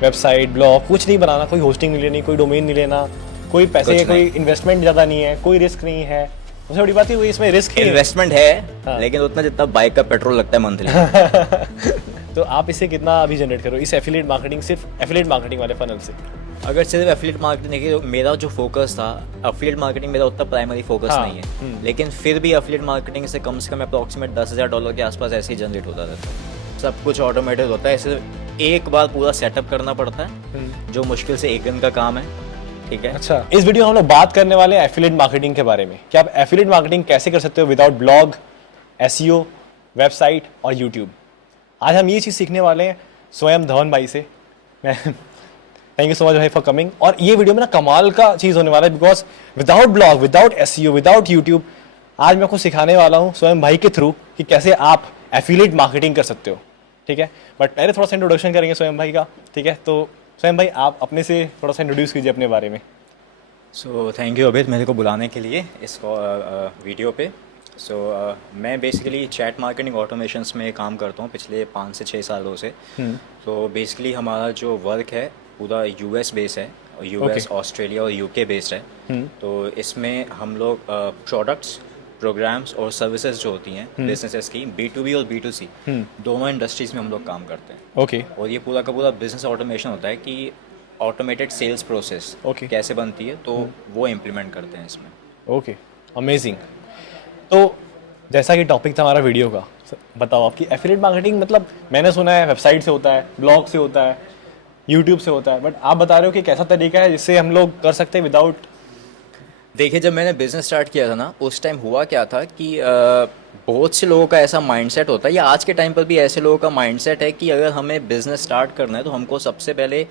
Website, blog कुछ नहीं बनाना, कोई होस्टिंग नहीं लेनी, कोई डोमेन नहीं लेना, कोई पैसे, कुछ कोई नहीं। इन्वेस्टमेंट ज़्यादा नहीं है, कोई रिस्क नहीं है। सबसे बड़ी बात है वो इसमें रिस्क ही इन्वेस्टमेंट है हाँ। लेकिन उतना जितना बाइक का पेट्रोल लगता है मंथली। तो आप इससे कितना अभी जनरेट करो इस एफिलिएट मार्केटिंग, सिर्फ एफिलिएट मार्केटिंग वाले फनल से? अगर सिर्फ एफिलिएट मार्केटिंग देखिए तो मेरा जो फोकस था, एफिलिएट मार्केटिंग मेरा उतना प्राइमरी फोकस हाँ, नहीं है, लेकिन फिर भी एफिलिएट मार्केटिंग से कम अप्रॉक्सीमेट $10,000 के आसपास ऐसे ही जनरेट होता रहता है। सब कुछ ऑटोमेटेड होता है, सिर्फ एक बार पूरा सेटअप करना पड़ता है जो मुश्किल से 1 दिन का काम है। ठीक है। अच्छा, इस वीडियो में हम लोग बात करने वाले हैं एफिलिएट मार्केटिंग के बारे में कि आप एफिलिएट मार्केटिंग कैसे कर सकते हो विदाउट ब्लॉग, एसईओ, वेबसाइट और यूट्यूब। आज हम ये चीज़ सीखने वाले हैं स्वयं धवन भाई से। मैं थैंक यू सो मच भाई फॉर कमिंग। और ये वीडियो में ना कमाल का चीज़ होने वाला है, because without blog, without SEO, without YouTube आज मैं आपको सिखाने वाला हूँ स्वयं भाई के थ्रू कि कैसे आप एफिलिएट मार्केटिंग कर सकते हो। ठीक है, बट पहले थोड़ा सा इंट्रोडक्शन करेंगे स्वयं भाई का। ठीक है, तो स्वयं भाई आप अपने से थोड़ा सा इंट्रोड्यूस कीजिए अपने बारे में। सो थैंक यू अभित मेरे को बुलाने के लिए इस वीडियो पे। सो मैं बेसिकली चैट मार्केटिंग ऑटोमेशंस में काम करता हूँ पिछले 5 से 6 सालों से। तो बेसिकली हमारा जो वर्क है पूरा यूएस बेस है, यूएस, ऑस्ट्रेलिया और यूके बेस्ड है। तो इसमें हम लोग प्रोडक्ट्स, प्रोग्राम्स और सर्विसेज जो होती हैं बिजनेसेस की, B2B और B2C दोनों इंडस्ट्रीज में हम लोग काम करते हैं। ओके, और ये पूरा का पूरा बिजनेस ऑटोमेशन होता है कि ऑटोमेटेड सेल्स प्रोसेस Okay. कैसे बनती है, तो वो इम्प्लीमेंट करते हैं इसमें। Okay, amazing. तो जैसा कि टॉपिक था हमारा वीडियो का, बताओ आपकी एफिलिएट मार्केटिंग, मतलब मैंने सुना है वेबसाइट से होता है, ब्लॉग से होता है, यूट्यूब से होता है, बट आप बता रहे हो कि कैसा तरीका है जिससे हम लोग कर सकते हैं विदाउट? देखिए, जब मैंने बिजनेस स्टार्ट किया था ना, उस टाइम हुआ क्या था कि बहुत से लोगों का ऐसा माइंडसेट होता है, या आज के टाइम पर भी ऐसे लोगों का माइंडसेट है कि अगर हमें बिजनेस स्टार्ट करना है तो हमको सबसे पहले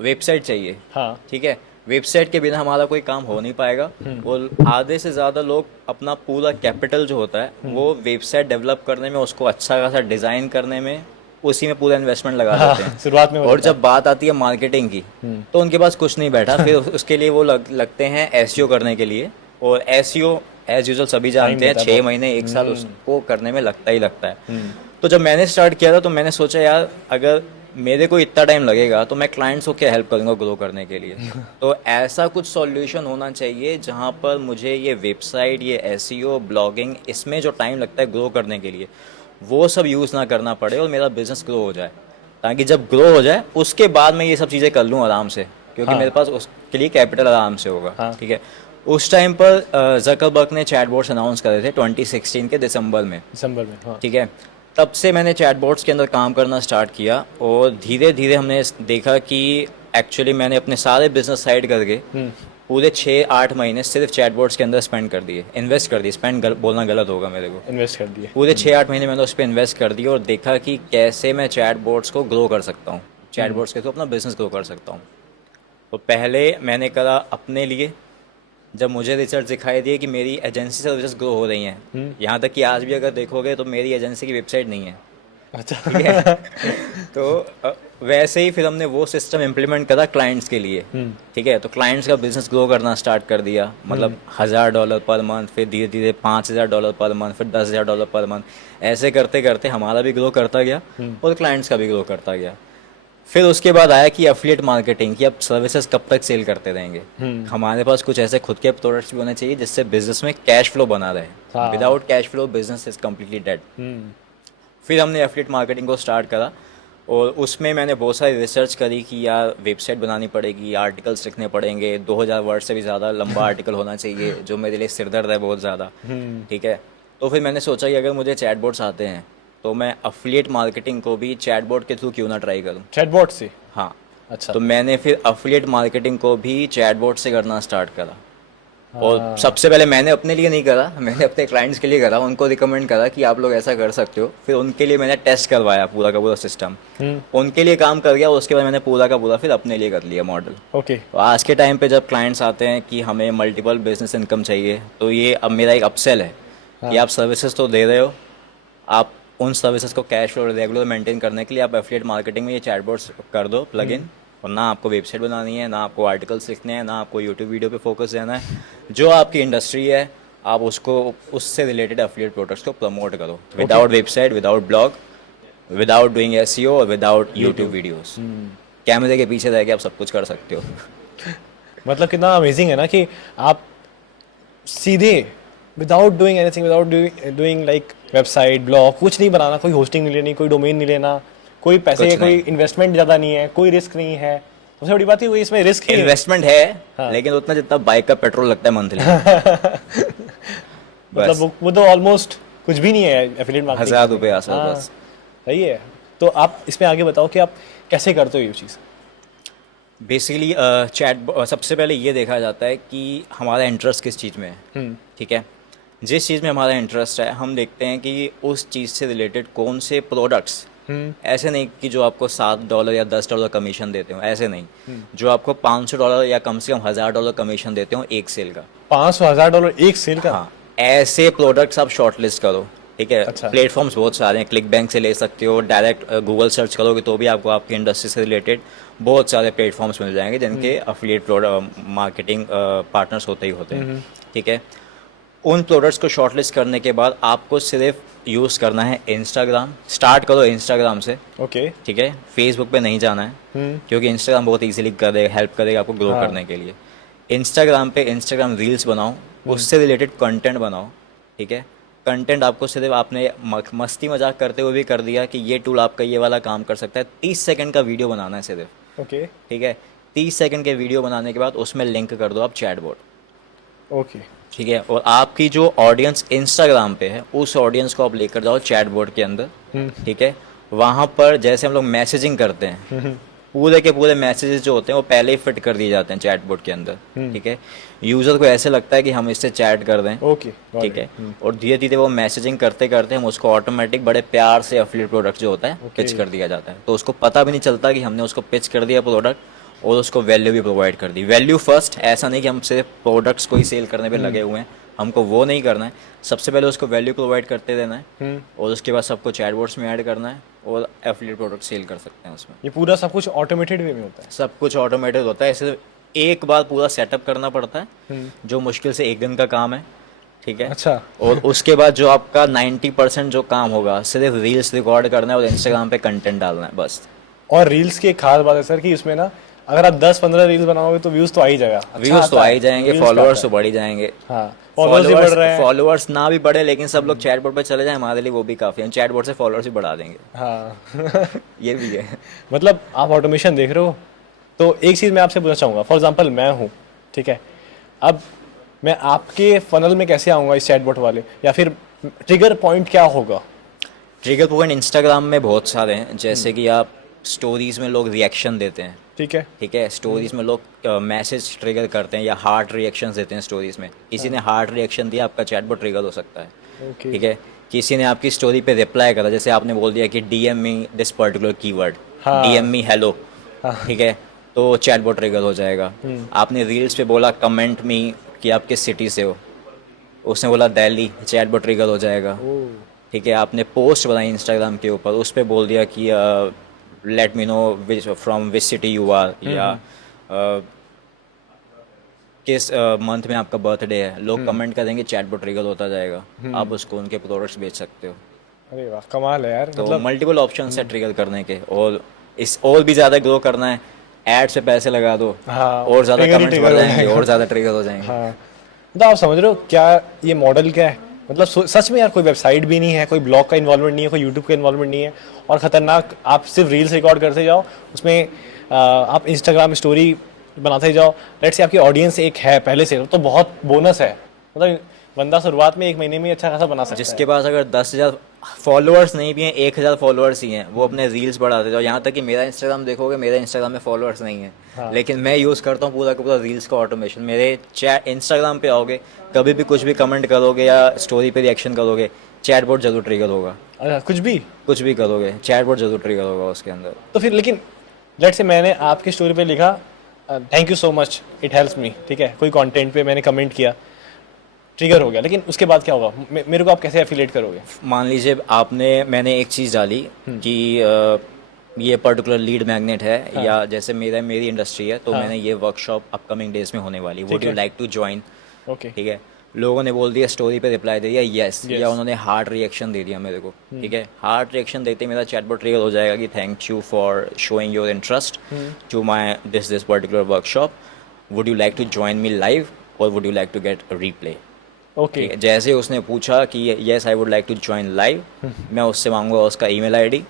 वेबसाइट चाहिए। हाँ। ठीक है, वेबसाइट के बिना हमारा कोई काम हो नहीं पाएगा। और आधे से ज़्यादा लोग अपना पूरा कैपिटल जो होता है वो वेबसाइट डेवलप करने में, उसको अच्छा खासा डिज़ाइन करने में, उसी में पूरा इन्वेस्टमेंट लगा देते हैं। शुरुआत में और जब बात आती है मार्केटिंग की तो उनके पास कुछ नहीं बैठा, फिर उसके लिए वो लगते हैं एसईओ करने के लिए। और एसईओ एज यूजुअल सभी जानते हैं 6 महीने 1 साल उसको करने में लगता ही लगता है। तो जब मैंने स्टार्ट किया था तो मैंने सोचा यार अगर मेरे को इतना टाइम लगेगा तो मैं क्लाइंट्स को क्या हेल्प करूंगा ग्रो करने के लिए। तो ऐसा कुछ सॉल्यूशन होना चाहिए जहां पर मुझे ये वेबसाइट, ये एसईओ, ब्लॉगिंग, इसमें जो टाइम लगता है ग्रो करने के लिए, वो सब यूज़ ना करना पड़े और मेरा बिजनेस ग्रो हो जाए। ताकि जब ग्रो हो जाए उसके बाद मैं ये सब चीज़ें कर लूँ आराम से, क्योंकि मेरे पास उसके लिए कैपिटल आराम से होगा। ठीक है। उस टाइम पर जकरबर्ग ने चैटबॉट्स अनाउंस करे थे 2016 के दिसंबर में। हाँ। ठीक है, तब से मैंने चैटबॉट्स के अंदर काम करना स्टार्ट किया और धीरे धीरे हमने देखा कि एक्चुअली मैंने अपने सारे बिजनेस साइड करके पूरे 6-8 महीने सिर्फ चैटबॉट्स के अंदर स्पेंड कर दिए, इन्वेस्ट कर दिए, बोलना गलत होगा मेरे को। इन्वेस्ट कर दिए। पूरे 6-8 महीने मैंने उस पर इन्वेस्ट कर दिया और देखा कि कैसे मैं चैटबॉट्स को ग्रो कर सकता हूँ, चैटबॉट्स के थ्रू अपना बिजनेस ग्रो कर सकता हूँ। तो पहले मैंने करा अपने लिए, जब मुझे रिसर्च दिखाई दिए कि मेरी एजेंसी सर्विसेज ग्रो हो रही हैं, यहाँ तक कि आज भी अगर देखोगे तो मेरी एजेंसी की वेबसाइट नहीं है। अच्छा। ठीक है। तो वैसे ही फिर हमने वो सिस्टम इम्प्लीमेंट करा क्लाइंट्स के लिए। ठीक है, तो क्लाइंट्स का बिजनेस ग्रो करना स्टार्ट कर दिया, मतलब $1,000 पर मंथ, फिर धीरे धीरे $5,000 पर मंथ, फिर $10,000 पर मंथ, ऐसे करते करते हमारा भी ग्रो करता गया और क्लाइंट्स का भी ग्रो करता गया। फिर उसके बाद आया कि एफिलिएट मार्केटिंग की, अब सर्विसेज कब तक सेल करते रहेंगे, हमारे पास कुछ ऐसे खुद के प्रोडक्ट्स भी होने चाहिए जिससे बिजनेस में कैश फ्लो बना रहे। Without cash flow business is completely dead. फिर हमने एफिलिएट मार्केटिंग को स्टार्ट करा और उसमें मैंने बहुत सारी रिसर्च करी कि यार वेबसाइट बनानी पड़ेगी, आर्टिकल्स लिखने पड़ेंगे, 2000 वर्ड से भी ज़्यादा लंबा आर्टिकल होना चाहिए, जो मेरे लिए सिरदर्द है बहुत ज़्यादा। ठीक है, तो फिर मैंने सोचा कि अगर मुझे चैटबॉट्स आते हैं तो मैं एफिलिएट मार्केटिंग को भी चैटबॉट के थ्रू क्यों ना ट्राई करूं। चैटबॉट से? हाँ। अच्छा। तो मैंने फिर एफिलिएट मार्केटिंग को भी चैटबॉट से करना स्टार्ट करा। और सबसे पहले मैंने अपने लिए नहीं करा, मैंने अपने क्लाइंट्स के लिए करा, उनको रिकमेंड करा कि आप लोग ऐसा कर सकते हो। फिर उनके लिए मैंने टेस्ट करवाया पूरा का पूरा सिस्टम, उनके लिए काम कर गया, उसके बाद मैंने पूरा का पूरा फिर अपने लिए कर लिया मॉडल। ओके। तो आज के टाइम पे जब क्लाइंट्स आते हैं कि हमें मल्टीपल बिजनेस इनकम चाहिए, तो ये अब मेरा एक अपसेल है कि आप सर्विसेज तो दे रहे हो, आप उन सर्विसेज को कैश फ्लो रेगुलर मेंटेन करने के लिए आप एफिलिएट मार्केटिंग में ये चैटबॉट्स कर दो प्लग इन। और ना आपको वेबसाइट बनानी है, ना आपको आर्टिकल्स लिखने हैं, ना आपको यूट्यूब वीडियो पे फोकस देना है, जो आपकी इंडस्ट्री है आप उसको, उससे रिलेटेड एफिलिएट प्रोडक्ट्स को प्रमोट करो without website, without blog, without doing SEO और विदाउट यूट्यूब वीडियोस। कैमरे के पीछे रह के आप सब कुछ कर सकते हो। मतलब कितना अमेजिंग है ना कि आप सीधे without doing anything, without doing like website, blog, कुछ नहीं बनाना, कोई होस्टिंग नहीं लेनी, कोई डोमेन नहीं लेना, कोई पैसे, कुछ कोई नहीं। इन्वेस्टमेंट ज़्यादा नहीं है, कोई रिस्क नहीं है। सबसे बड़ी बात ही वही इसमें रिस्क ही है। इन्वेस्टमेंट है हाँ। लेकिन उतना जितना बाइक का पेट्रोल लगता है मंथली। मतलब बस वो तो ऑलमोस्ट कुछ भी नहीं है एफिलिएट मार्केटिंग। 1000 रुपये आसपास हाँ, बस। सही है। तो आप इसमें आगे बताओ कि आप कैसे करते हो ये चीज़। बेसिकली सबसे पहले ये देखा जाता है कि हमारा इंटरेस्ट किस चीज़ में है, ठीक है। जिस चीज़ में हमारा इंटरेस्ट है हम देखते हैं कि उस चीज़ से रिलेटेड कौन से प्रोडक्ट्स, ऐसे नहीं कि जो आपको $7 या $10 कमीशन देते हो, ऐसे नहीं, जो आपको $500 या कम से कम $1000 कमीशन देते हो एक सेल का। $500,000 एक सेल का? हाँ, ऐसे प्रोडक्ट्स आप शॉर्ट लिस्ट करो, ठीक है। अच्छा। प्लेटफॉर्म्स बहुत सारे हैं, क्लिक बैंक से ले सकते हो, डायरेक्ट गूगल सर्च करोगे तो भी आपको आपकी इंडस्ट्री से रिलेटेड बहुत सारे प्लेटफॉर्म्स मिल जाएंगे जिनके अफिलिएट मार्केटिंग पार्टनर्स होते ही होते हैं, ठीक है। उन प्रोडक्ट्स को शॉर्टलिस्ट करने के बाद आपको सिर्फ यूज़ करना है इंस्टाग्राम। स्टार्ट करो इंस्टाग्राम से, ओके। ठीक है। फेसबुक पे नहीं जाना है क्योंकि इंस्टाग्राम बहुत इजीली हेल्प करेगा आपको ग्रो करने के लिए। इंस्टाग्राम पे इंस्टाग्राम रील्स बनाओ, उससे रिलेटेड कंटेंट बनाओ, ठीक है। कंटेंट आपको सिर्फ आपने मस्ती मजाक करते हुए भी कर दिया कि ये टूल आपका ये वाला काम कर सकता है, 30 सेकंड का वीडियो बनाना है सिर्फ, ओके। ठीक है। 30 सेकंड के वीडियो बनाने के बाद उसमें लिंक कर दो आप चैटबॉट, ओके। ठीक है। और आपकी जो ऑडियंस इंस्टाग्राम पे है उस ऑडियंस को आप लेकर जाओ चैटबॉट के अंदर, ठीक है। वहाँ पर जैसे हम लोग मैसेजिंग करते हैं, पूरे के पूरे मैसेजेस जो होते हैं वो पहले ही फिट कर दिए जाते हैं चैटबॉट के अंदर, ठीक है। यूज़र को ऐसे लगता है कि हम इससे चैट कर दें, ओके, ठीक है। और धीरे धीरे वो मैसेजिंग करते करते हम उसको ऑटोमेटिक बड़े प्यार से एफिलिएट प्रोडक्ट जो होता है पिच कर दिया जाता है। तो उसको पता भी नहीं चलता कि हमने उसको पिच कर दिया प्रोडक्ट और उसको वैल्यू भी प्रोवाइड कर दी। वैल्यू फर्स्ट, ऐसा नहीं कि हम सिर्फ प्रोडक्ट्स को ही सेल करने पे लगे हुए हैं, हमको वो नहीं करना है। सबसे पहले उसको वैल्यू प्रोवाइड करते रहना है और उसके बाद सबको चैटबॉट्स में ऐड करना है और एफिलिएट प्रोडक्ट सेल कर सकते हैं उसमें। ये पूरा सब कुछ ऑटोमेटेड वे में होता है? सब कुछ ऑटोमेटेड होता है, सिर्फ एक बार पूरा सेटअप करना पड़ता है जो मुश्किल से 1 दिन का काम है, ठीक है। अच्छा। और उसके बाद जो आपका 90% जो काम होगा सिर्फ रील्स रिकॉर्ड करना है और इंस्टाग्राम पे कंटेंट डालना है बस। और रील्स की एक खास बात है सर कि उसमें ना अगर आप 10-15 रील्स बनाओगे तो व्यूज तो आ ही जाएगा। व्यूज तो आ ही जाएंगे, फॉलोअर्स तो बढ़ ही जाएंगे। हाँ, फॉलोअर्स भी बढ़ रहे हैं। फॉलोअर्स ना भी बढ़े लेकिन सब लोग चैटबॉट पे चले जाएं, हमारे लिए वो भी काफ़ी है। चैटबॉट से फॉलोअर्स भी बढ़ा देंगे। हाँ। ये भी है। मतलब आप ऑटोमेशन देख रहे हो तो एक चीज़ मैं आपसे पूछना चाहूँगा। फॉर एग्जांपल मैं हूँ, ठीक है। अब मैं आपके फनल में कैसे आऊँगा इस चैटबॉट वाले, या फिर ट्रिगर पॉइंट क्या होगा? ट्रिगर पॉइंट इंस्टाग्राम में बहुत सारे हैं, जैसे कि आप स्टोरीज में लोग रिएक्शन देते हैं, ठीक है। ठीक है। स्टोरीज में लोग मैसेज ट्रिगर करते हैं या हार्ट रिएक्शंस देते हैं स्टोरीज में। किसी ने हार्ट रिएक्शन दिया, आपका चैटबॉट ट्रिगर हो सकता है, ओके। ठीक है। किसी ने आपकी स्टोरी पे रिप्लाई करा, जैसे आपने बोल दिया कि DM me this particular keyword, हाँ। डीएम मी हेलो, ठीक है, तो चैटबॉट ट्रिगर हो जाएगा। आपने रील्स पे बोला कमेंट मी कि आप किस सिटी से हो, उसने बोला दिल्ली, चैटबॉट ट्रिगर हो जाएगा, ठीक है। आपने पोस्ट बनाई इंस्टाग्राम के ऊपर, उस पर बोल दिया कि let me know from which city you are, या किस मंथ में आपका बर्थडे है, लोग कमेंट करेंगे, चैटबॉट ट्रिगर होता जाएगा। आप उसको उनके प्रोडक्ट्स बेच सकते हो। अरे वाह, कमाल है यार। तो मतलब मल्टीपल ऑप्शन है ट्रिगर करने के। और इस और भी ज़्यादा ग्रो करना है, एड से पैसे लगा दो, हाँ, और ज़्यादा trigger ही कमेंट्स trigger बढ़ हो जाएंगे जाएगा। और ज़्यादा ट्रिगर हो जाएंगे। हाँ, तो आप समझ रहे हो क्या ये मॉडल क्या है? मतलब सच में यार कोई वेबसाइट भी नहीं है, कोई ब्लॉग का इन्वॉल्वमेंट नहीं है, कोई यूट्यूब का इन्वॉल्वमेंट नहीं है, और ख़तरनाक आप सिर्फ रील्स रिकॉर्ड करते जाओ, उसमें आप इंस्टाग्राम स्टोरी बनाते जाओ। लेट्स से आपकी ऑडियंस एक है पहले से, तो बहुत बोनस है। मतलब बंदा शुरुआत में 1 महीने में अच्छा खासा बना सकता है। जिसके पास अगर 10,000 फॉलोअर्स नहीं भी हैं, 1,000 फॉलोअर्स ही हैं, वो अपने रील्स बढ़ाते जाओ। यहाँ तक कि मेरा इंस्टाग्राम देखोगे, मेरा इंस्टाग्राम में फॉलोअर्स नहीं है, लेकिन मैं यूज़ करता हूँ पूरा का पूरा रील्स का ऑटोमेशन। मेरे इंस्टाग्राम पे आओगे, कभी भी कुछ भी कमेंट करोगे या स्टोरी पे रिएक्शन करोगे, चैटबॉट जरूर ट्रिगर होगा। अच्छा, कुछ भी करोगे, चैटबॉट जरूर ट्रिगर होगा उसके अंदर। तो फिर लेकिन लेट्स से मैंने आपकी स्टोरी पे लिखा thank you so much, it helps me, ठीक है। कोई कंटेंट पे मैंने कमेंट किया, ट्रिगर हो गया, लेकिन उसके बाद क्या होगा? मेरे को आप कैसे एफिलिएट करोगे? मान लीजिए मैंने एक चीज़ डाली कि ये पर्टिकुलर लीड मैग्नेट है, या जैसे मेरी इंडस्ट्री है तो मैंने ये वर्कशॉप अपकमिंग डेज में होने वाली, would you like to join, okay. ठीक है। लोगों ने बोल दिया, स्टोरी पे रिप्लाई दे दिया यस, या उन्होंने हार्ट रिएक्शन दे दिया मेरे को, ठीक है। हार्ट रिएक्शन देते ही मेरा चैटबॉट ट्रिगर हो जाएगा कि thank you for showing your interest to my this particular workshop, would you like to join me live और would you like to get replay. Okay, जैसे उसने पूछा कि yes I would like to join live, मैं उससे मांगूंगा उसका email ID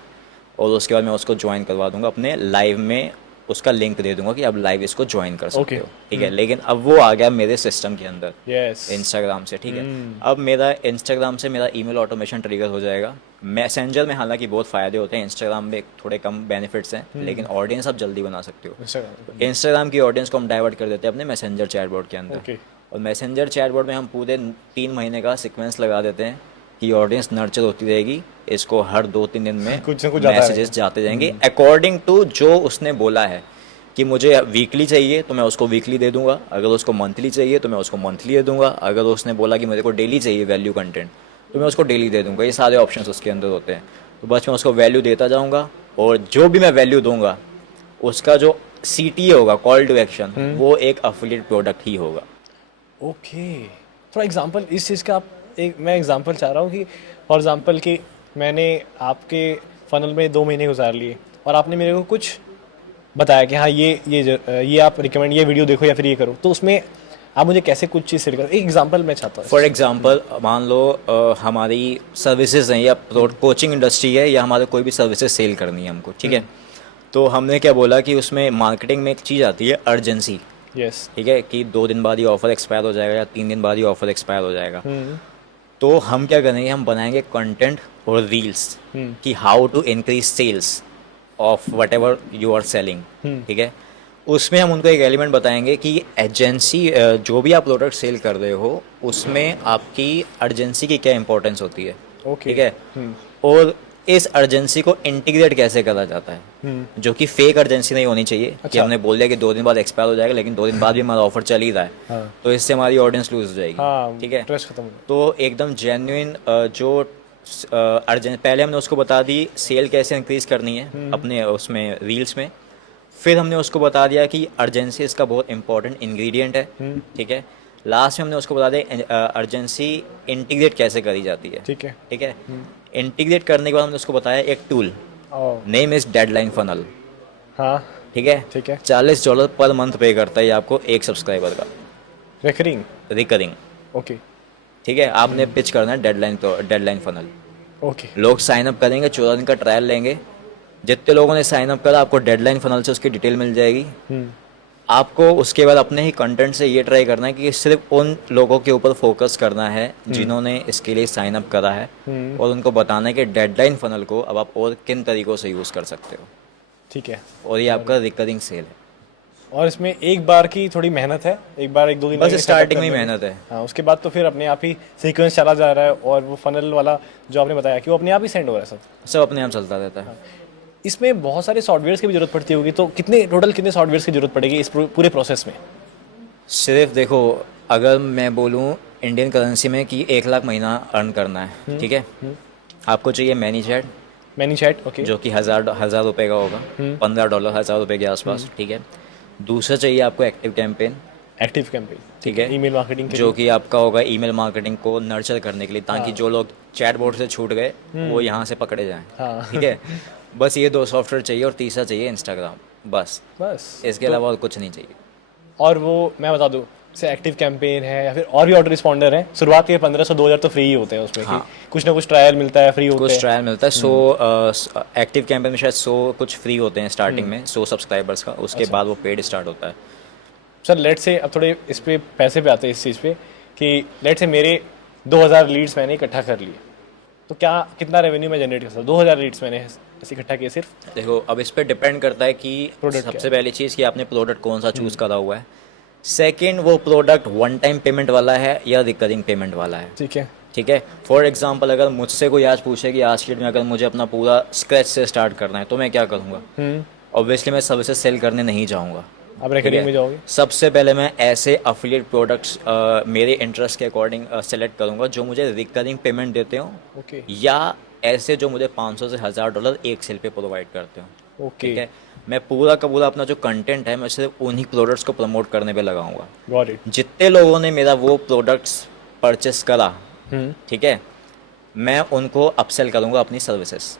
और उसके बाद मैं उसको ज्वाइन करवा दूंगा अपने लाइव में, उसका लिंक दे दूंगा कि अब लाइव इसको ज्वाइन कर सकते हो, ठीक है। लेकिन अब वो आ गया मेरे सिस्टम के अंदर यस, इंस्टाग्राम से, ठीक है। अब मेरा इंस्टाग्राम से मेरा ईमेल ऑटोमेशन ट्रिगर हो जाएगा। मैसेंजर में हालांकि बहुत फ़ायदे होते हैं, इंस्टाग्राम में थोड़े कम बेनिफिट्स हैं, लेकिन ऑडियंस आप जल्दी बना सकते हो। इंस्टाग्राम की ऑडियंस को हम डाइवर्ट कर देते हैं अपने मैसेंजर चैटबॉट के अंदर, ओके, और मैसेंजर चैटबॉट में हम पूरे 3 महीने का सीक्वेंस लगा देते हैं कि ऑडियंस नर्चर होती रहेगी, इसको हर 2-3 दिन में कुछ ना कुछ जाता मैसेजेस जाते जाएंगे अकॉर्डिंग टू जो उसने बोला है। कि मुझे वीकली चाहिए तो मैं उसको वीकली दे दूंगा, अगर उसको मंथली चाहिए तो मैं उसको मंथली दे दूंगा, अगर उसने बोला कि मेरे को डेली चाहिए वैल्यू कंटेंट तो मैं उसको डेली दे दूंगा। ये सारे ऑप्शंस उसके अंदर होते हैं, तो बस मैं उसको वैल्यू देता जाऊंगा, और जो भी मैं वैल्यू दूंगा उसका जो CTA होगा, कॉल टू एक्शन, वो एक अफिलिएट प्रोडक्ट ही होगा। ओके। थोड़ा एग्जांपल इस चीज़ का, आप मैं एग्जांपल चाह रहा हूँ कि फॉर एग्जांपल कि मैंने आपके फनल में 2 महीने गुजार लिए और आपने मेरे को कुछ बताया कि हाँ ये आप रिकमेंड, ये वीडियो देखो या फिर ये करो, तो उसमें आप मुझे कैसे कुछ चीज़ सेल करो, एक एग्जांपल मैं चाहता हूँ। फॉर एग्जांपल मान लो हमारी सर्विसेज हैं या कोचिंग इंडस्ट्री है, या हमारे कोई भी सर्विसेज सेल करनी है हमको, ठीक है। तो हमने क्या बोला कि उसमें मार्केटिंग में एक चीज़ आती है अर्जेंसी, यस, ठीक है, कि 2 दिन बाद ही ऑफर एक्सपायर हो जाएगा या 3 दिन बाद ही ऑफर एक्सपायर हो जाएगा। तो हम क्या करेंगे, हम बनाएंगे कंटेंट और रील्स कि how to increase sales of whatever you are selling, ठीक है। उसमें हम उनको एक एलिमेंट बताएंगे कि एजेंसी जो भी आप प्रोडक्ट सेल कर रहे हो उसमें आपकी अर्जेंसी की क्या इंपॉर्टेंस होती है, ओके, ठीक है। और इस अर्जेंसी को इंटीग्रेट कैसे करा जाता है, जो कि फेक अर्जेंसी नहीं होनी चाहिए कि हमने बोल दिया कि 2 दिन बाद एक्सपायर हो जाएगा लेकिन 2 दिन बाद भी हमारा ऑफर चल ही रहा है, तो इससे हमारी ऑडियंस लूज हो जाएगी, ठीक है। ट्रस्ट खत्म हो तो एकदम जेन्युइन जो पहले हमने उसको बता दी सेल कैसे इंक्रीज करनी है अपने उसमें रील्स में, फिर हमने उसको बता दिया कि अर्जेंसी इसका बहुत इंपॉर्टेंट इंग्रेडिएंट है, ठीक है। लास्ट में हमने उसको बता दिया अर्जेंसी इंटीग्रेट कैसे करी जाती है, ठीक है, ठीक है। इंटीग्रेट करने के बाद हमने उसको बताया एक tool, name is deadline funnel, हाँ, ठीक है। ठीक है, $40 पर मंथ पे करता है आपको एक सब्सक्राइबर का रिकरिंग, रिकरिंग, ओके, ठीक है। आपने पिच करना है डेडलाइन फनल, ओके, लोग साइन अप करेंगे, 14 दिन का ट्रायल लेंगे, जितने लोगों ने साइन अप करा आपको डेडलाइन फनल से उसकी डिटेल मिल जाएगी। आपको उसके बाद अपने ही कंटेंट से ये ट्राई करना है कि सिर्फ उन लोगों के ऊपर फोकस करना है जिन्होंने इसके लिए साइन अप करा है, और उनको बताना है कि डेडलाइन फनल को अब आप और किन तरीक़ों से यूज़ कर सकते हो, ठीक है। और ये आपका रिकरिंग सेल है। और इसमें एक बार की थोड़ी मेहनत है, एक बार 1-2 दिन बस लगे स्टार्टिंग में ही setup करने मेहनत है। हाँ, उसके बाद तो फिर अपने आप ही सीक्वेंस चला जा रहा है, और वो फनल वाला जो आपने बताया कि वो अपने आप ही सेंड हो रहा है सब। सब अपने आप चलता रहता है। इसमें बहुत सारे सॉफ्टवेयर्स की भी जरूरत पड़ती होगी, तो कितने सॉफ्टवेयर्स की जरूरत पड़ेगी इस पूरे प्रोसेस में? सिर्फ देखो, अगर मैं बोलूँ इंडियन करेंसी में कि 1 लाख महीना अर्न करना है, ठीक है, आपको चाहिए मैनीचैट, ओके, जो कि हज़ार रुपये का होगा, $15 $1000 के आसपास, ठीक है। दूसरा चाहिए आपको एक्टिव कैंपेन, ठीक है, ईमेल मार्केटिंग जो कि आपका होगा ईमेल मार्केटिंग को नर्चर करने के लिए, ताकि जो लोग चैटबॉट से छूट गए वो यहाँ से पकड़े जाएं, ठीक है। बस ये 2 सॉफ्टवेयर चाहिए, और तीसरा चाहिए इंस्टाग्राम, बस इसके अलावा और कुछ नहीं चाहिए। और वो मैं बता दूं, जैसे एक्टिव कैंपेन है या फिर और भी ऑटो रिस्पॉन्डर है, शुरुआत के 1500-2000 तो फ्री ही होते हैं उसमें, हाँ, कि कुछ ना कुछ ट्रायल मिलता है, फ्री होते कुछ हैं, ट्रायल मिलता है। 100 एक्टिव कैंपेन में शायद 100 कुछ फ्री होते हैं स्टार्टिंग में, 100 सब्सक्राइबर्स का, उसके बाद वो पेड स्टार्ट होता है। सर लेट से अब थोड़े इस पे पैसे पे आते हैं, इस चीज़ पे कि लेट से मेरे 2000 लीड्स मैंने इकट्ठा कर लिए, तो कितना रेवेन्यू मैं जनरेट कर सकता हूँ? 2000 लीड्स मैंने ऐसे इकट्ठा किए सिर्फ। देखो, अब इस पर डिपेंड करता है कि Product सबसे पहली चीज़ कि आपने प्रोडक्ट कौन सा चूज़ करा हुआ है, सेकंड वो प्रोडक्ट वन टाइम पेमेंट वाला है या रिकरिंग पेमेंट वाला है, ठीक है, ठीक है। फॉर एग्जांपल अगर मुझसे कोई आज पूछे कि आज की डेट में अगर मुझे अपना पूरा स्क्रैच से स्टार्ट करना है तो मैं क्या करूँगा? ऑब्वियसली मैं सर्विसेज सेल करने नहीं जाऊँगा, आप रिकरिंग में जाओगे। सबसे पहले मैं ऐसे अफिलिएट प्रोडक्ट्स मेरे इंटरेस्ट के अकॉर्डिंग सेलेक्ट करूँगा जो मुझे रिकरिंग पेमेंट देते हो, ओके, या ऐसे जो मुझे $500 से $1000 एक सेल पे प्रोवाइड करते हो, ओके, ठीक है। मैं पूरा का पूरा अपना जो कंटेंट है मैं सिर्फ उन्हीं प्रोडक्ट्स को प्रमोट करने पे लगाऊंगा। Got it. जितने लोगों ने मेरा वो प्रोडक्ट्स परचेस करा, ठीक है, मैं उनको अपसेल करूँगा अपनी सर्विसेज,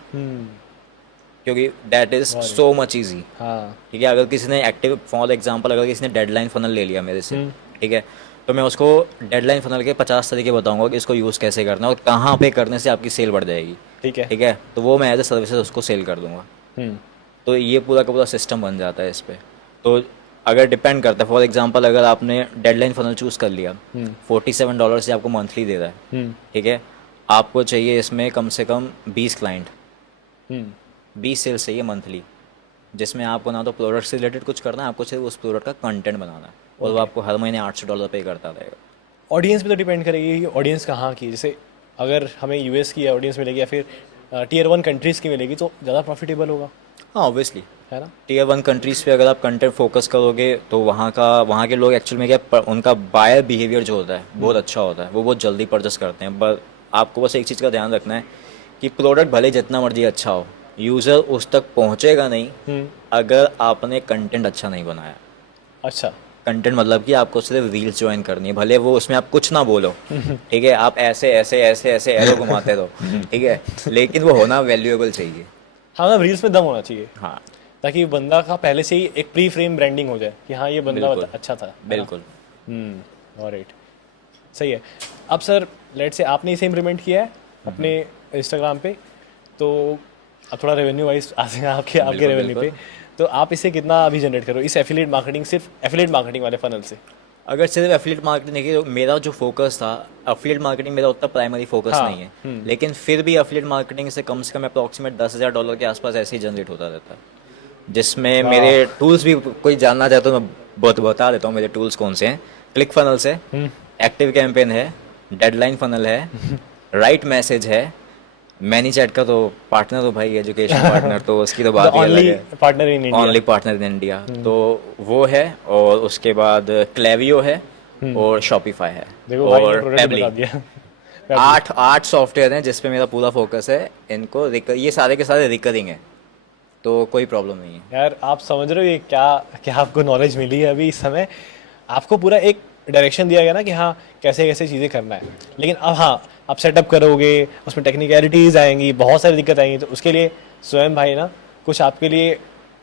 क्योंकि that is so much easy. हाँ ठीक है, अगर किसी ने एक्टिव, फॉर एग्जांपल अगर किसी ने डेडलाइन फनल ले लिया मेरे से, ठीक है, तो मैं उसको डेडलाइन फनल के 50 तरीके बताऊंगा कि इसको यूज़ कैसे करना है और कहाँ पे करने से आपकी सेल बढ़ जाएगी। ठीक है। ठीक है, तो वो मैं एज ए सर्विसेज उसको सेल कर दूंगा। तो ये पूरा का पूरा सिस्टम बन जाता है इस पर। तो अगर डिपेंड करता है, फॉर एग्जांपल अगर आपने डेडलाइन फनल चूज़ कर लिया, $47 से आपको मंथली दे रहा है, ठीक है, आपको चाहिए इसमें कम से कम 20 क्लाइंट, 20 सेल्स चाहिए मंथली, जिसमें आपको ना तो प्रोडक्ट से रिलेटेड कुछ करना है, आपको सिर्फ उस प्रोडक्ट का कंटेंट बनाना है, और वो आपको हर महीने $800 पे करता रहेगा। ऑडियंस पे तो डिपेंड करेगी कि ऑडियंस कहाँ की, जैसे अगर हमें यूएस की ऑडियंस मिलेगी या फिर टियर 1 कंट्रीज़ की मिलेगी तो ज़्यादा प्रॉफिटेबल होगा, हाँ ऑब्वियसली, है ना। टियर 1 कंट्रीज़ पे अगर आप कंटेंट फोकस करोगे तो वहाँ के लोग एक्चुअल में क्या, उनका बायर बिहेवियर जो होता है बहुत अच्छा होता है, वो बहुत जल्दी परचेस करते हैं। बस आपको बस एक चीज़ का ध्यान रखना है कि प्रोडक्ट भले जितना मर्जी अच्छा हो, यूज़र उस तक पहुँचेगा नहीं अगर आपने कंटेंट अच्छा नहीं बनाया। अच्छा, कंटेंट मतलब कि आपको सिर्फ रील्स ज्वाइन करनी है, भले वो उसमें आप कुछ ना बोलो, ठीक है, आप ऐसे ऐसे ऐसे ऐसे एरो घुमाते रहो, ठीक है, लेकिन वो होना वैल्यूएबल चाहिए। हाँ मतलब रील्स में दम होना चाहिए, हाँ ताकि बंदा का पहले से ही एक प्री फ्रेम ब्रांडिंग हो जाए कि हाँ ये बंदा बिल्कुल, अच्छा था, बिल्कुल। ऑलराइट, सही है। अब सर लेट से आपने इसे इम्प्लीमेंट किया है अपने इंस्टाग्राम पे, तो अब थोड़ा रेवेन्यू वाइज आते हैं आपके बिल्कुल, रेवेन्यू पे, बिल्कुल। तो आप इसे कितना अभी जनरेट करो इस एफिलिएट मार्केटिंग, सिर्फ एफिलिएट मार्केटिंग वाले फनल से? अगर सिर्फ एफिलिएट मार्केटिंग देखिए तो मेरा जो फोकस था, एफिलिएट मार्केटिंग मेरा उतना प्राइमरी फोकस हाँ, नहीं है, लेकिन फिर भी एफिलिएट मार्केटिंग से कम अप्रॉक्सीमेट $10,000 के आसपास ऐसे ही जनरेट होता रहता है, जिसमें मेरे टूल्स भी कोई जानना चाहता तो मैं बता देता हूँ मेरे टूल्स कौन से हैं। क्लिक फनल्स है, एक्टिव कैंपेन है, डेडलाइन फनल है, राइट मैसेज है, मैनी चैट का तो पार्टनर हो भाई, एजुकेशन पार्टनर, तो उसकी तो बात ही अलग ओनली है, partner in India, only partner in India, तो वो है। और उसके बाद क्लेवियो है और शॉपिफाई है देखो भाई, और प्रोडक्ट पेबली। बता दिया। आठ सॉफ्टवेयर हैं जिस पे मेरा पूरा फोकस है। इनको ये सारे के सारे रिकरिंग है, तो कोई प्रॉब्लम नहीं है। यार आप समझ रहे हो ये क्या क्या आपको नॉलेज मिली है अभी इस समय, आपको पूरा एक डायरेक्शन दिया गया ना कि हाँ कैसे कैसे चीज़ें करना है, लेकिन अब हाँ आप सेटअप करोगे, उसमें टेक्निकलिटीज़ आएंगी, बहुत सारी दिक्कत आएंगी, तो उसके लिए स्वयं भाई ना कुछ आपके लिए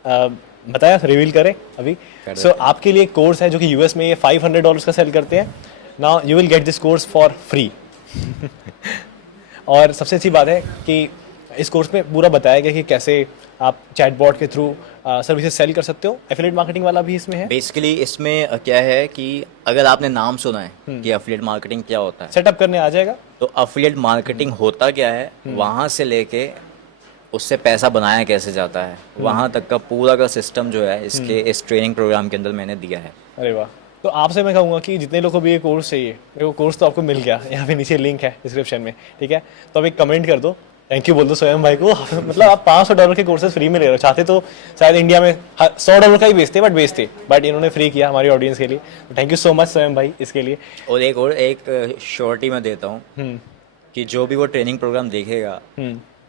बताया, रिवील करें अभी। सो आपके लिए कोर्स है जो कि यूएस में ये $500 का सेल करते हैं। Now you will get this course for free. और सबसे अच्छी बात है कि इस कोर्स में पूरा बताया गया कि कैसे आप चैटबॉट के थ्रू सर्विसेज सेल कर सकते हो। एफिलिएट मार्केटिंग वाला भी इसमें है। बेसिकली इसमें क्या है कि अगर आपने नाम सुना है कि एफिलिएट मार्केटिंग क्या होता है, सेटअप करने आ जाएगा। तो एफिलिएट मार्केटिंग होता क्या है, वहाँ से लेके उससे पैसा बनाया कैसे जाता है, वहाँ तक का पूरा का सिस्टम जो है इसके इस ट्रेनिंग प्रोग्राम के अंदर मैंने दिया है। अरे वाह, तो आपसे मैं कहूँगा कि जितने लोगों को भी ये कोर्स चाहिए, वो कोर्स तो आपको मिल गया, यहाँ पे नीचे लिंक है डिस्क्रिप्शन में, ठीक है, तो अब एक कमेंट कर दो, थैंक यू बोल दो स्वयं भाई को। मतलब आप $500 के कोर्सेज फ्री में ले रहे हो, चाहते तो शायद इंडिया में $100 का ही बेचते बट इन्होंने फ्री किया हमारी ऑडियंस के लिए, तो थैंक यू सो मच स्वयं भाई इसके लिए। और एक श्योरिटी मैं देता हूँ कि जो भी वो ट्रेनिंग प्रोग्राम देखेगा,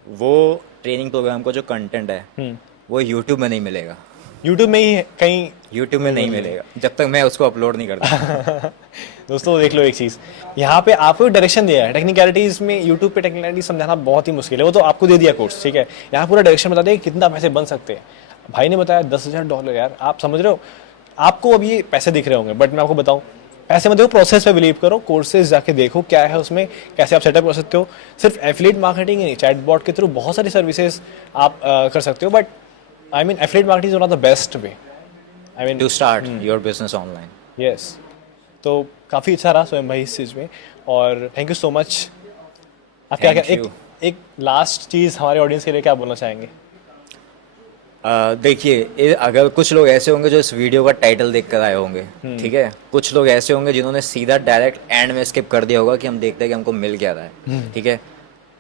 वो ट्रेनिंग प्रोग्राम का जो कंटेंट है वो यूट्यूब में नहीं मिलेगा, यूट्यूब में ही है, कहीं यूट्यूब में नहीं मिलेगा जब तक मैं उसको अपलोड नहीं करता। दोस्तों देख लो एक चीज़, यहाँ पे आपको डायरेक्शन दिया है। टेक्निकलिटीज़ में यूट्यूब पे टेक्निकलिटीज समझाना बहुत ही मुश्किल है, वो तो आपको दे दिया कोर्स, ठीक है, यहाँ पूरा डायरेक्शन बता दिया कि कितना पैसे बन सकते हैं। भाई ने बताया $10,000, यार आप समझ रहे हो, आपको अभी ये पैसे दिख रहे होंगे, बट मैं आपको बताऊँ पैसे मत देखो, प्रोसेस पे बिलीव करो, कोर्सेज जाके देखो क्या है उसमें, कैसे आप सेटअप कर सकते हो। सिर्फ एफिलिएट मार्केटिंग ही नहीं, चैटबॉट के थ्रू बहुत सारी सर्विसेज आप कर सकते हो, but I mean affiliate marketing is one of the best way, I mean to start your business online. Yes, तो काफ़ी अच्छा रहा स्वयं भाई इस चीज़ में, और थैंक यू सो मच। आप क्या Thank क्या you. एक लास्ट चीज़ हमारे ऑडियंस के लिए क्या बोलना चाहेंगे? देखिए, अगर कुछ लोग ऐसे होंगे जो इस वीडियो का टाइटल देख कर आए होंगे, ठीक है, कुछ लोग ऐसे होंगे जिन्होंने सीधा डायरेक्ट एंड में स्किप कर दिया होगा कि हम देखते हैं कि हमको मिल क्या रहा है, ठीक है,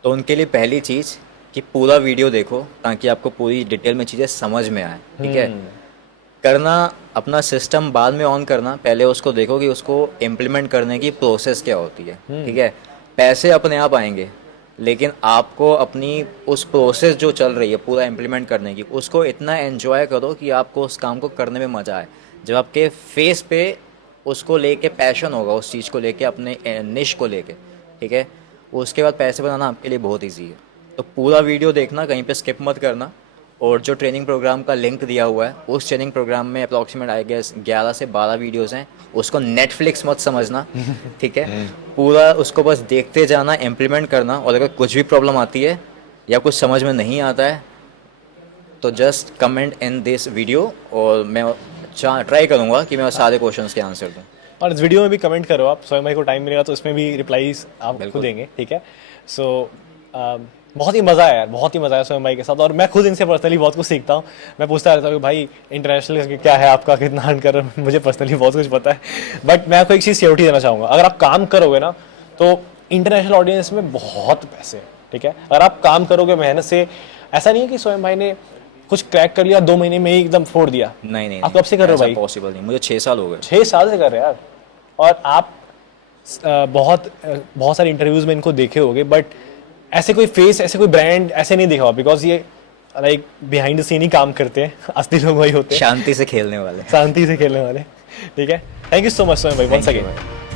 तो उनके लिए पहली चीज़ कि पूरा वीडियो देखो ताकि आपको पूरी डिटेल में चीज़ें समझ में आए, ठीक है। करना अपना सिस्टम बाद में ऑन करना, पहले उसको देखो कि उसको इम्प्लीमेंट करने की प्रोसेस क्या होती है, ठीक है। पैसे अपने आप आएंगे, लेकिन आपको अपनी उस प्रोसेस जो चल रही है पूरा इम्प्लीमेंट करने की, उसको इतना एंजॉय करो कि आपको उस काम को करने में मज़ा आए। जब आपके फेस पे उसको लेके पैशन होगा उस चीज़ को लेके, अपने निश को लेके, ठीक है, उसके बाद पैसे बनाना आपके लिए बहुत ईजी है। तो पूरा वीडियो देखना, कहीं पे स्किप मत करना। और जो ट्रेनिंग प्रोग्राम का लिंक दिया हुआ है, उस ट्रेनिंग प्रोग्राम में अप्रॉक्सीमेट आई गेस 11 से 12 वीडियोस हैं। उसको नेटफ्लिक्स मत समझना, ठीक है, पूरा उसको बस देखते जाना, इम्प्लीमेंट करना। और अगर कुछ भी प्रॉब्लम आती है या कुछ समझ में नहीं आता है तो just comment in this video, और मैं ट्राई करूँगा कि मैं सारे क्वेश्चंस के आंसर दूँ। और इस वीडियो में भी कमेंट करो आप, स्वयं भाई को टाइम मिलेगा तो इसमें भी रिप्लाईज आपको बिल्कुल। देंगे, ठीक है। सो बहुत ही मज़ा आया यार, बहुत ही मज़ा आया स्वयं भाई के साथ। और मैं खुद इनसे पर्सनली बहुत कुछ सीखता हूँ। मैं पूछता रहता हूँ कि भाई इंटरनेशनल क्या है आपका, कितना अर्न कर रहे हो, मुझे पर्सनली बहुत कुछ पता है। बट मैं आपको एक चीज़ श्योरिटी देना चाहूँगा, अगर आप काम करोगे ना तो इंटरनेशनल ऑडियंस में बहुत पैसे हैं, ठीक है। अगर आप काम करोगे मेहनत से, ऐसा नहीं है कि स्वयं भाई ने कुछ क्रैक कर लिया 2 महीने में ही एकदम फोड़ दिया। नहीं नहीं आप कब से कर रहे हो भाई? पॉसिबल नहीं, मुझे 6 साल हो गए। 6 साल से कर रहे हैं यार। और आप बहुत सारे इंटरव्यूज में इनको देखे होंगे, बट ऐसे कोई फेस, ऐसे कोई ब्रांड ऐसे नहीं देखा, बिकॉज ये लाइक बिहाइंड द सीन ही काम करते हैं, असली लोग वही होते हैं, शांति से खेलने वाले। शांति से खेलने वाले, ठीक है। थैंक यू सो मच स्वयं भाई, वंस Thank you, अगेन। भाई।